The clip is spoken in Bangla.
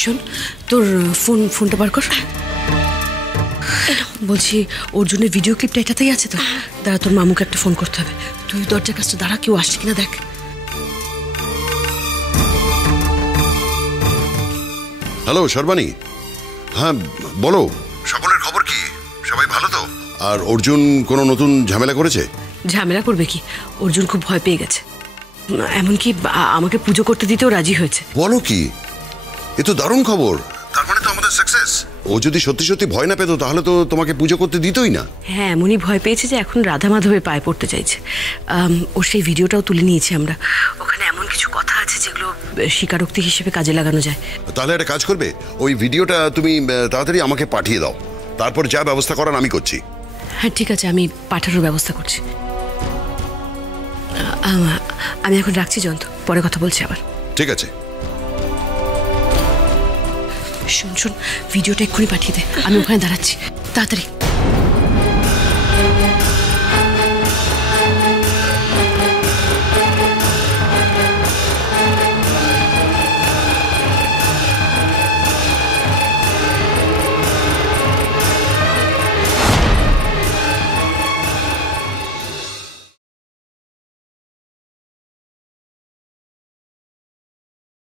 শোন, তোর ফোনটা বার কর। বলছি অর্জুনের ভিডিও ক্লিপটা এটাতেই আছে তো? দাঁড়া, তোর মামুকে একটা ফোন করতে হবে। তুই দরজার কাছে দাঁড়া, কেউ আসছে কিনা দেখ। হ্যালো সর্বাণী, হ্যাঁ বলো, সকলের খবর কি? সবাই ভালো তো? আর অর্জুন কোনো নতুন ঝামেলা করেছে? ঝামেলা করবে কি, অর্জুন খুব ভয় পেয়ে গেছে, এমনকি আমাকে পুজো করতে দিতেও রাজি হয়েছে। বলো কি, এ তো দারুণ খবর। তার মানে তো আমাদের সাকসেস। ও যদি সত্যি সত্যি ভয় না পেতো তাহলে তো তোমাকে পুজো করতে দিতই না। হ্যাঁ, এমনই ভয় পেয়েছে যে এখন রাধা মাধবের পায়ে পড়তে চাইছে। ওর সেই ভিডিওটাও তুলে নিয়েছি আমরা। ওখানে এমন কিছু কথা আছে যেগুলো স্বীকারোক্তি হিসেবে কাজে লাগানো যায়। তাহলে একটা কাজ করবে, ওই ভিডিওটা তুমি তাড়াতাড়ি আমাকে পাঠিয়ে দাও, তারপর যা ব্যবস্থা করার আমি করছি। হ্যাঁ ঠিক আছে, আমি পাঠানোর ব্যবস্থা করছি। আমি এখন রাখছি জয়ন্ত, পরে কথা বলছি আবার। ঠিক আছে। শোন, ভিডিওটা এক্ষুনি পাঠিয়ে দে, আমি ওখানে দাঁড়াচ্ছি, তাড়াতাড়ি।